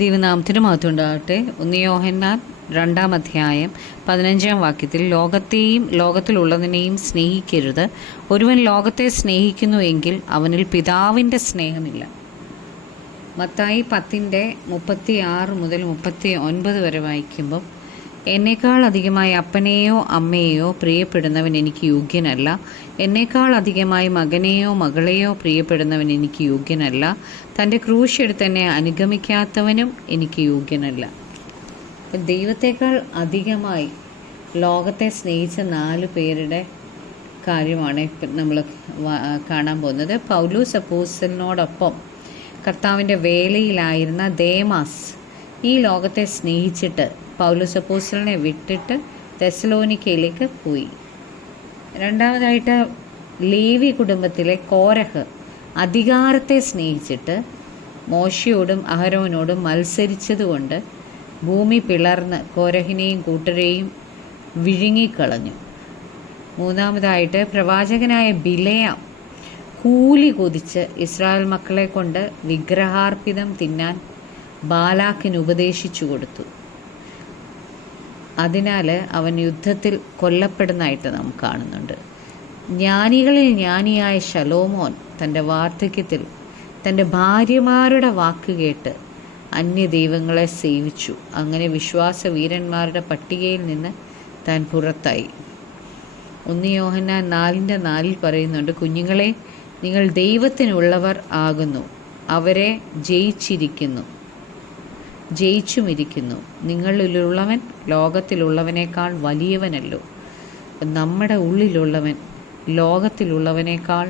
ദൈവനാമത്തിന് മഹത്വം ഉണ്ടാകട്ടെ. 1 യോഹന്നാൻ 2-ാം അധ്യായം 15-ാം വാക്യത്തിൽ ലോകത്തെയും ലോകത്തിലുള്ളതിനെയും സ്നേഹിക്കരുത്. ഒരുവൻ ലോകത്തെ സ്നേഹിക്കുന്നു എങ്കിൽ അവനിൽ പിതാവിൻ്റെ സ്നേഹമില്ല. മത്തായി 10:36 മുതൽ 39 വരെ വായിക്കുമ്പം, എന്നേക്കാൾ അധികമായി അപ്പനെയോ അമ്മയെയോ പ്രിയപ്പെടുന്നവൻ എനിക്ക് യോഗ്യനല്ല. എന്നേക്കാൾ അധികമായി മകനെയോ മകളെയോ പ്രിയപ്പെടുന്നവൻ എനിക്ക് യോഗ്യനല്ല. തൻ്റെ ക്രൂശെടുത്ത് എന്നെ അനുഗമിക്കാത്തവനും എനിക്ക് യോഗ്യനല്ല. അപ്പം ദൈവത്തേക്കാൾ അധികമായി ലോകത്തെ സ്നേഹിച്ച 4 പേരുടെ കാര്യമാണ് നമ്മൾ കാണാൻ പോകുന്നത്. പൗലോസ് അപ്പോസ്തലനോടൊപ്പം കർത്താവിൻ്റെ വേലയിലായിരുന്ന ദേമാസ് ഈ ലോകത്തെ സ്നേഹിച്ചിട്ട് പൗലോസ് അപ്പോസ്തലനെ വിട്ടിട്ട് തെസ്സലോനിക്കയിലേക്ക് പോയി. രണ്ടാമതായിട്ട് ലേവി കുടുംബത്തിലെ കോരഹ് അധികാരത്തെ സ്നേഹിച്ചിട്ട് മോശയോടും അഹരോനോടും മത്സരിച്ചതുകൊണ്ട് ഭൂമി പിളർന്ന് കോരഹിനെയും കൂട്ടരെയും വിഴുങ്ങിക്കളഞ്ഞു. മൂന്നാമതായിട്ട് പ്രവാചകനായ ബിലെയാം കൂലി കൊതിച്ച് ഇസ്രായേൽ മക്കളെ കൊണ്ട് വിഗ്രഹാർപ്പിതം തിന്നാൻ ബാലാക്കിന് ഉപദേശിച്ചു കൊടുത്തു. അതിനാൽ അവൻ യുദ്ധത്തിൽ കൊല്ലപ്പെടുന്നതായിട്ട് നാം കാണുന്നുണ്ട്. ജ്ഞാനികളിൽ ജ്ഞാനിയായ ശലോമോൻ തൻ്റെ വാർദ്ധക്യത്തിൽ തൻ്റെ ഭാര്യമാരുടെ വാക്കുകേട്ട് അന്യദൈവങ്ങളെ സേവിച്ചു. അങ്ങനെ വിശ്വാസ വീരന്മാരുടെ പട്ടികയിൽ നിന്ന് താൻ പുറത്തായി. 1 യോഹന്നാൻ 4:4 പറയുന്നുണ്ട്, കുഞ്ഞുങ്ങളെ, നിങ്ങൾ ദൈവത്തിനുള്ളവർ ആകുന്നു, അവരെ ജയിച്ചുമിരിക്കുന്നു. നിങ്ങളിലുള്ളവൻ ലോകത്തിലുള്ളവനേക്കാൾ വലിയവനല്ലോ. നമ്മുടെ ഉള്ളിലുള്ളവൻ ലോകത്തിലുള്ളവനേക്കാൾ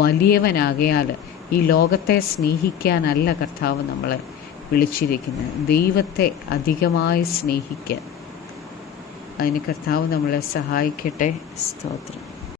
വലിയവനാകയാൽ ഈ ലോകത്തെ സ്നേഹിക്കാനല്ല കർത്താവ് നമ്മളെ വിളിച്ചിരിക്കുന്നത്, ദൈവത്തെ അധികമായി സ്നേഹിക്കാൻ. അതിന് കർത്താവ് നമ്മളെ സഹായിക്കട്ടെ. സ്തോത്രം.